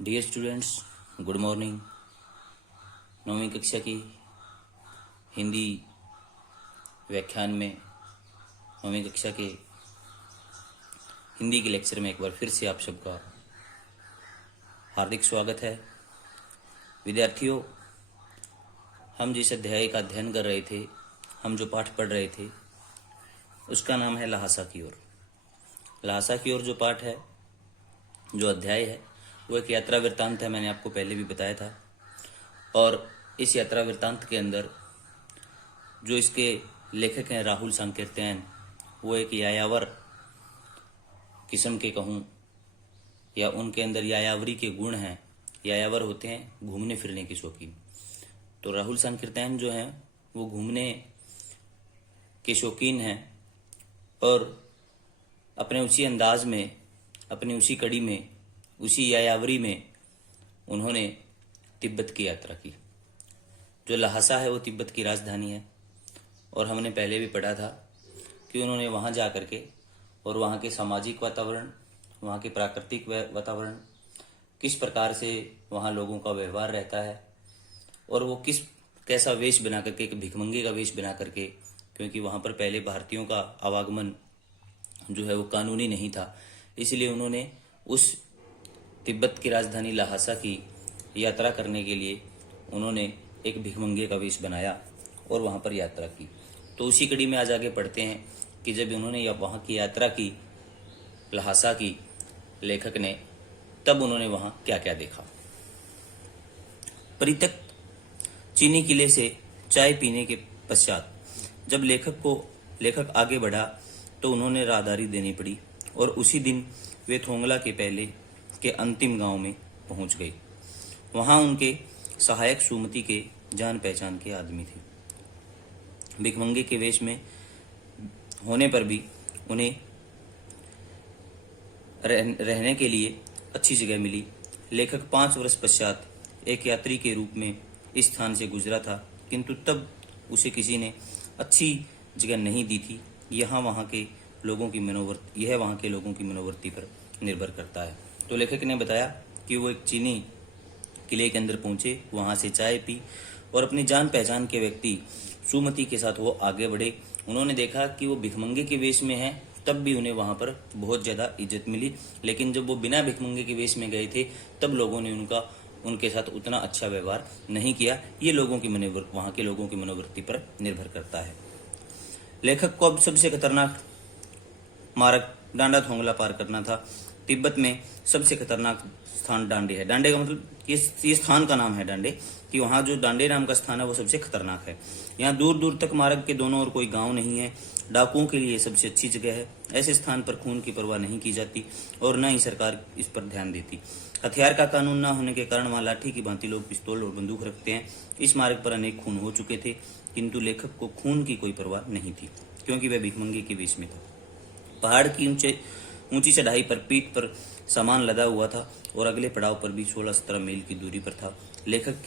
Dear students, good morning. 9वीं कक्षा की हिंदी व्याख्यान में 9वीं कक्षा के हिंदी के लेक्चर में एक बार फिर से आप सबका हार्दिक स्वागत है। विद्यार्थियों, हम जिस अध्याय का अध्ययन कर रहे थे, हम जो पाठ पढ़ रहे थे, उसका नाम है लहासा की ओर। लहासा की ओर जो पाठ है, जो अध्याय है, वो एक यात्रा वृत्तांत है। मैंने आपको पहले भी बताया था। और इस यात्रा वृत्तांत के अंदर जो इसके लेखक हैं राहुल सांकृत्यायन, वो एक यायावर किस्म के कहूँ या उनके अंदर यायावरी के गुण हैं। यायावर होते हैं घूमने फिरने के शौकीन। तो राहुल सांकृत्यायन जो हैं वो घूमने के शौकीन हैं और अपने उसी अंदाज में, अपनी उसी कड़ी में, उसी यायावरी में उन्होंने तिब्बत की यात्रा की। जो लहासा है वो तिब्बत की राजधानी है और हमने पहले भी पढ़ा था कि उन्होंने वहाँ जा कर के और वहाँ के सामाजिक वातावरण, वहाँ के प्राकृतिक वातावरण, किस प्रकार से वहाँ लोगों का व्यवहार रहता है और वो कैसा वेश बना करके, एक भिखमंगे का वेश बना करके, क्योंकि वहाँ पर पहले भारतीयों का आवागमन जो है वो कानूनी नहीं था, इसलिए उन्होंने उस तिब्बत की राजधानी लहासा की यात्रा करने के लिए उन्होंने एक भिखमंगे का वेश बनाया और वहाँ पर यात्रा की। तो उसी कड़ी में आज आगे पढ़ते हैं कि जब उन्होंने वहाँ की यात्रा की, लहासा की, लेखक ने, तब उन्होंने वहाँ क्या क्या देखा। परित्यक्त चीनी किले से चाय पीने के पश्चात जब लेखक आगे बढ़ा तो उन्होंने राहदारी देनी पड़ी और उसी दिन वे थोंगला के पहले के अंतिम गांव में पहुंच गए। वहां उनके सहायक सुमति के जान पहचान के आदमी थे। भिखमंगे के वेश में होने पर भी उन्हें रहने के लिए अच्छी जगह मिली। लेखक 5 वर्ष पश्चात एक यात्री के रूप में इस स्थान से गुजरा था, किंतु तब उसे किसी ने अच्छी जगह नहीं दी थी। यह वहाँ के लोगों की मनोवृत्ति पर निर्भर करता है। तो लेखक ने बताया कि वो एक चीनी किले के अंदर पहुंचे, वहां से चाय पी और अपनी जान पहचान के व्यक्ति सुमति के साथ वो आगे बढ़े। उन्होंने देखा कि वो भिखमंगे के वेश में है, तब भी उन्हें वहां पर बहुत ज्यादा इज्जत मिली, लेकिन जब वो बिना भिखमंगे के वेश में गए थे तब लोगों ने उनके साथ उतना अच्छा व्यवहार नहीं किया। ये वहाँ के लोगों की मनोवृत्ति पर निर्भर करता है। लेखक को अब सबसे खतरनाक मार्ग डांडा थोंगला पार करना था। तिब्बत में सबसे खतरनाक स्थान डांडे है। डांडे का मतलब ये स्थान का नाम है डांडे, कि वहाँ जो डांडे नाम का स्थान है वो सबसे खतरनाक है। यहाँ दूर दूर तक मार्ग के दोनों ओर कोई गांव नहीं है। डाकुओं के लिए सबसे अच्छी जगह है। ऐसे स्थान पर खून की परवाह नहीं की जाती और न ही सरकार इस पर ध्यान देती। हथियार का कानून न होने के कारण वहाँ लाठी की भांति लोग पिस्तौल और बंदूक रखते हैं। इस मार्ग पर अनेक खून हो चुके थे, किंतु लेखक को खून की कोई परवाह नहीं थी, क्योंकि वह भिखमंगे के बीच में था। पहाड़ की ऊंची चढ़ाई पर पीठ पर सामान लदा हुआ था और अगले पड़ाव पर भी 16-17 मील की दूरी पर था। लेखक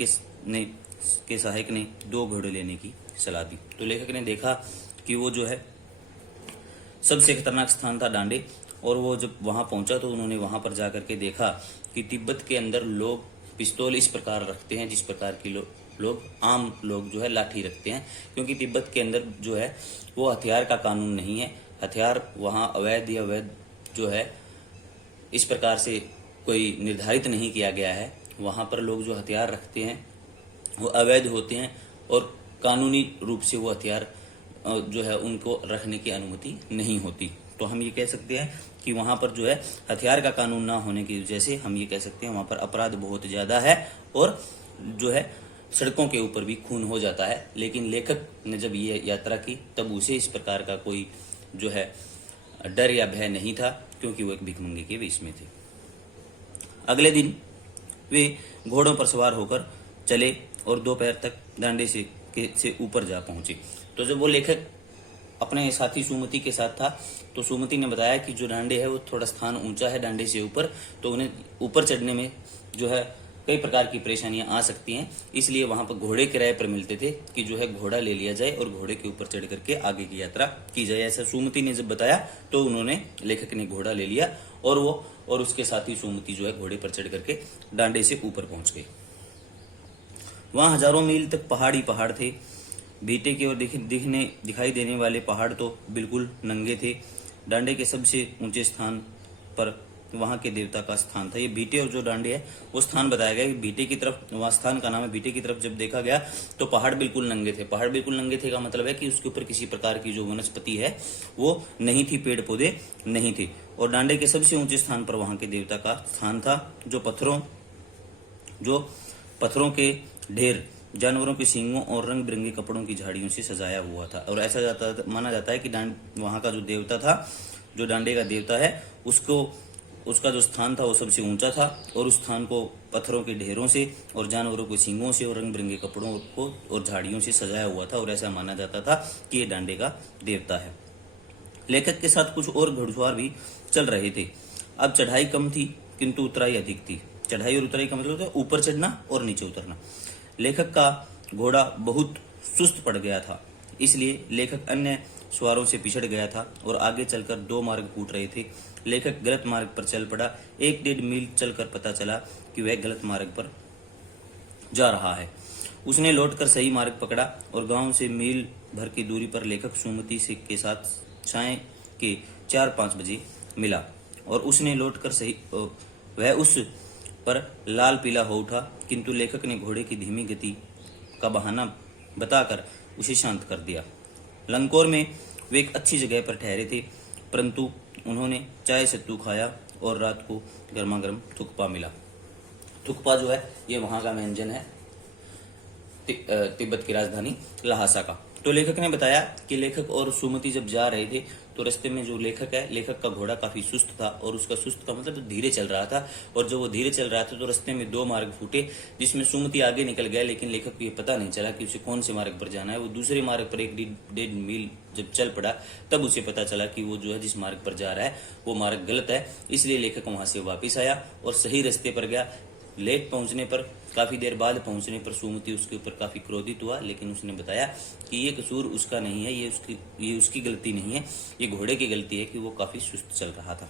के सहायक ने 2 घोड़े लेने की सलाह दी। तो लेखक ने देखा कि वो जो है सबसे खतरनाक स्थान था डांडे, और वो जब वहां पहुंचा तो उन्होंने वहां पर जाकर के देखा कि तिब्बत के अंदर लोग पिस्तौल इस प्रकार रखते हैं जिस प्रकार की आम लोग जो है लाठी रखते हैं, क्योंकि तिब्बत के अंदर जो है वो हथियार का कानून नहीं है। हथियार वहाँ अवैध या वैध जो है इस प्रकार से कोई निर्धारित नहीं किया गया है। वहाँ पर लोग जो हथियार रखते हैं वो अवैध होते हैं और कानूनी रूप से वो हथियार जो है उनको रखने की अनुमति नहीं होती। तो हम ये कह सकते हैं कि वहाँ पर जो है हथियार का कानून ना होने की वजह से हम ये कह सकते हैं वहाँ पर अपराध बहुत ज़्यादा है और जो है सड़कों के ऊपर भी खून हो जाता है। लेकिन लेखक ने जब ये यात्रा की तब उसे इस प्रकार का कोई जो है डर या भय नहीं था, क्योंकि वो एक भिखमंगे के वेश में थे। अगले दिन वे घोड़ों पर सवार होकर चले और दोपहर तक डांडे से ऊपर जा पहुंचे। तो जब वो लेखक अपने साथी सुमति के साथ था तो सुमति ने बताया कि जो डांडे है वो थोड़ा स्थान ऊंचा है डांडे से ऊपर, तो उन्हें ऊपर चढ़ने में जो है कई प्रकार की परेशानियां आ सकती हैं, इसलिए वहां पर घोड़े किराए पर मिलते थे कि जो है घोड़ा ले लिया जाए और घोड़े के ऊपर चढ़ करके आगे की यात्रा की जाए। ऐसा सुमति ने जब बताया तो उन्होंने, लेखक ने घोड़ा ले लिया और उसके साथ ही सुमति जो है घोड़े पर चढ़ करके डांडे से ऊपर पहुंच गई। वहां हजारों मील तक पहाड़ ही पहाड़ थे। बीटे की ओर दिखाई देने वाले पहाड़ तो बिल्कुल नंगे थे। डांडे के सबसे ऊंचे स्थान पर वहां के देवता का स्थान था। ये बीटे और जो डांडे है वो स्थान बताया गया कि बीटे की तरफ, वहां स्थान का नाम है। बीटे की तरफ जब देखा गया तो पहाड़ बिल्कुल नंगे थे। पहाड़ बिल्कुल नंगे थे का मतलब है कि उसके ऊपर किसी प्रकार की जो वनस्पति है वो नहीं थी, पेड़ पौधे नहीं थे। और डांडे के सबसे ऊंचे स्थान पर वहां के देवता का स्थान था, जो पत्थरों के ढेर, जानवरों के सींगों और रंग बिरंगे कपड़ों की झाड़ियों से सजाया हुआ था। और ऐसा माना जाता है कि वहां का जो देवता था, जो डांडे का देवता है, उसका जो स्थान था वो सबसे ऊंचा था और उस स्थान को पत्थरों के ढेरों से और जानवरों के सींगों से और रंग बिरंगे कपड़ों को और झाड़ियों से सजाया हुआ था। और ऐसा माना जाता था कि ये डांडे का देवता है। लेखक के साथ कुछ और घुड़सवार भी चल रहे थे। अब चढ़ाई कम थी किंतु उतराई अधिक थी। चढ़ाई और उतराई का मतलब होता है ऊपर चढ़ना और नीचे उतरना। लेखक का घोड़ा बहुत सुस्त पड़ गया था, इसलिए लेखक अन्य सवारों से पिछड़ गया था और आगे चलकर दो मार्ग फूट रहे थे। लेखक गलत मार्ग पर चल पड़ा। 1-1.5 मील चलकर पता चला कि वह गलत मार्ग पर जा रहा है। उसने लौटकर सही मार्ग पकड़ा और गांव से मील भर की दूरी पर लेखक सुमति के साथ साय के 4-5 बजे मिला और उसने लौटकर सही वह उस पर लाल पीला हो उठा, किंतु लेखक ने घोड़े की धीमी गति का बहाना बताकर उसे शांत कर दिया। लंकोर में वे एक अच्छी जगह पर ठहरे थे, परंतु उन्होंने चाय सत्तू खाया और रात को गर्मा गर्म थुक्पा मिला। थुक्पा जो है ये वहां का व्यंजन है तिब्बत की राजधानी लहासा का। तो लेखक ने बताया कि लेखक और सुमति जब जा रहे थे तो रास्ते में जो लेखक का घोड़ा काफी सुस्त था और उसका सुस्त का मतलब धीरे चल रहा था। और जब वो धीरे चल रहा था तो रास्ते में 2 मार्ग फूटे, जिसमें सुमति आगे निकल गया, लेकिन लेखक को ये पता नहीं चला कि उसे कौन से मार्ग पर जाना है। वो दूसरे मार्ग पर 1-1.5 मील जब चल पड़ा तब उसे पता चला कि वो जो है जिस मार्ग पर जा रहा है वो मार्ग गलत है। इसलिए लेखक वहां से वापिस आया और सही रास्ते पर गया। लेट पहुंचने पर, काफी देर बाद पहुंचने पर सुमति उसके ऊपर काफी क्रोधित हुआ, लेकिन उसने बताया कि ये कसूर उसका नहीं है, ये उसकी गलती नहीं है, ये घोड़े की गलती है कि वो काफी सुस्त चल रहा था।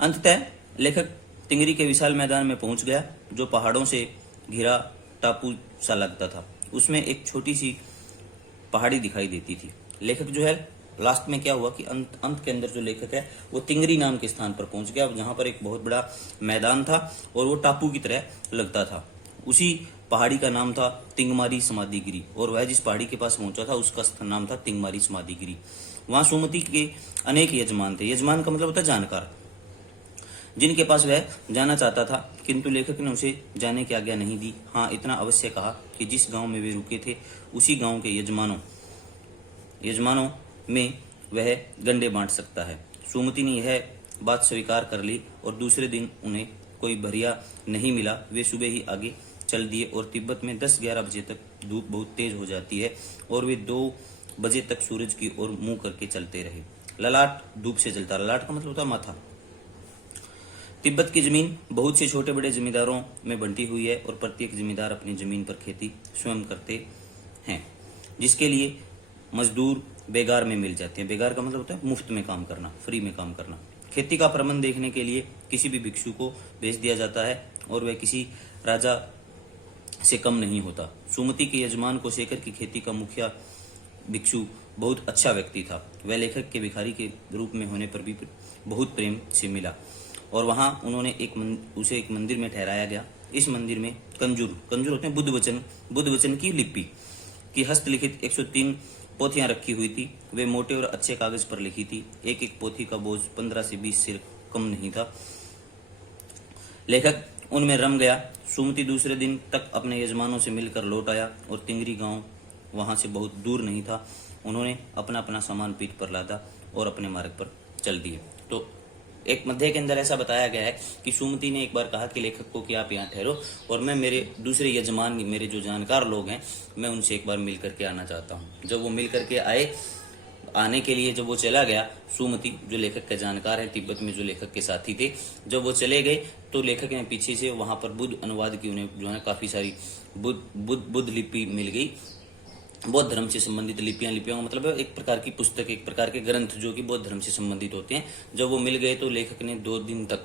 अंततः लेखक टिंगरी के विशाल मैदान में पहुंच गया, जो पहाड़ों से घिरा टापू सा लगता था। उसमें एक छोटी सी पहाड़ी दिखाई देती थी। लेखक जो है लास्ट में क्या हुआ कि अंत के अंदर जो लेखक है वो तिंगरी नाम के स्थान पर पहुंच गया, जहां पर एक बहुत बड़ा मैदान था और वो टापू की तरह लगता था। उसी पहाड़ी का नाम था तिंगमारी समाधिगिरी और वह जिस पहाड़ी के पास पहुंचा था उसका नाम था तिंगमारी समाधिगिरी। वहां सुमति के अनेक यजमान थे। यजमान का मतलब होता है जानकार, जिनके पास वह जाना चाहता था, किंतु लेखक ने उसे जाने की आज्ञा नहीं दी। हाँ, इतना अवश्य कहा कि जिस गांव में वे रुके थे उसी गांव के यजमानों में वह गंडे बांट सकता है। सुमति ने यह बात स्वीकार कर ली और दूसरे दिन उन्हें कोई भरिया नहीं मिला। वे सुबह ही आगे चल दिए और तिब्बत में 10-11 बजे तक धूप बहुत तेज हो जाती है और वे 2 बजे तक सूरज की ओर मुंह करके चलते रहे। ललाट धूप से जलता, ललाट का मतलब होता है माथा। तिब्बत की जमीन बहुत से छोटे बड़े जमींदारों में बंटी हुई है और प्रत्येक जमींदार अपनी जमीन पर खेती स्वयं करते हैं, जिसके लिए मजदूर बेगार में मिल जाते हैं। बेगार का मतलब होता है मुफ्त में काम करना, फ्री में काम करना। खेती का प्रबंध देखने के लिए किसी भी भिक्षु को भेज दिया जाता है और वह किसी राजा से कम नहीं होता। सुमति के यजमान को शेखर की खेती का मुखिया भिक्षु बहुत अच्छा व्यक्ति था। वह लेखक के भिखारी के रूप में होने पर भी बहुत प्रेम से मिला और वहां उन्होंने उसे एक मंदिर में ठहराया गया। इस मंदिर में कंजूर होते हैं बुद्ध वचन की लिपि की हस्तलिखित 103 पोथियां रखी हुई थी। वे मोटे और अच्छे कागज पर लिखी थी। एक एक पोथी का बोझ 15 से 20 सिर कम नहीं था। लेखक उनमें रम गया। सुमति दूसरे दिन तक अपने यजमानों से मिलकर लौट आया और तिंगरी गांव वहां से बहुत दूर नहीं था। उन्होंने अपना अपना सामान पीठ पर लादा और अपने मार्ग पर चल दिए। तो एक मध्य के अंदर ऐसा बताया गया है कि सुमति ने एक बार कहा कि लेखक को कि आप यहाँ ठहरो और मैं मेरे दूसरे यजमान, मेरे जो जानकार लोग हैं, मैं उनसे एक बार मिल करके आना चाहता हूँ। जब वो मिल करके आने के लिए जब वो चला गया, सुमति जो लेखक के जानकार है, तिब्बत में जो लेखक के साथी थे, जब वो चले गए तो लेखक ने पीछे से वहां पर बुद्ध अनुवाद की उन्हें जो है काफी सारी बुद्ध लिपि मिल गई। बौद्ध धर्म से संबंधित लिपियां का मतलब है एक प्रकार की पुस्तक, एक प्रकार के ग्रंथ जो कि बौद्ध धर्म से संबंधित होते हैं। जब वो मिल गए तो लेखक ने 2 दिन तक,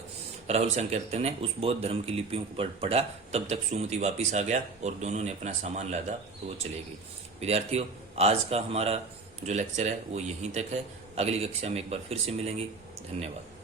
राहुल संकीर्तन ने उस बौद्ध धर्म की लिपियों को पढ़ा। तब तक सुमति वापिस आ गया और दोनों ने अपना सामान लादा तो वो चले गए। विद्यार्थियों, आज का हमारा जो लेक्चर है वो यहीं तक है। अगली कक्षा में एक बार फिर से मिलेंगे। धन्यवाद।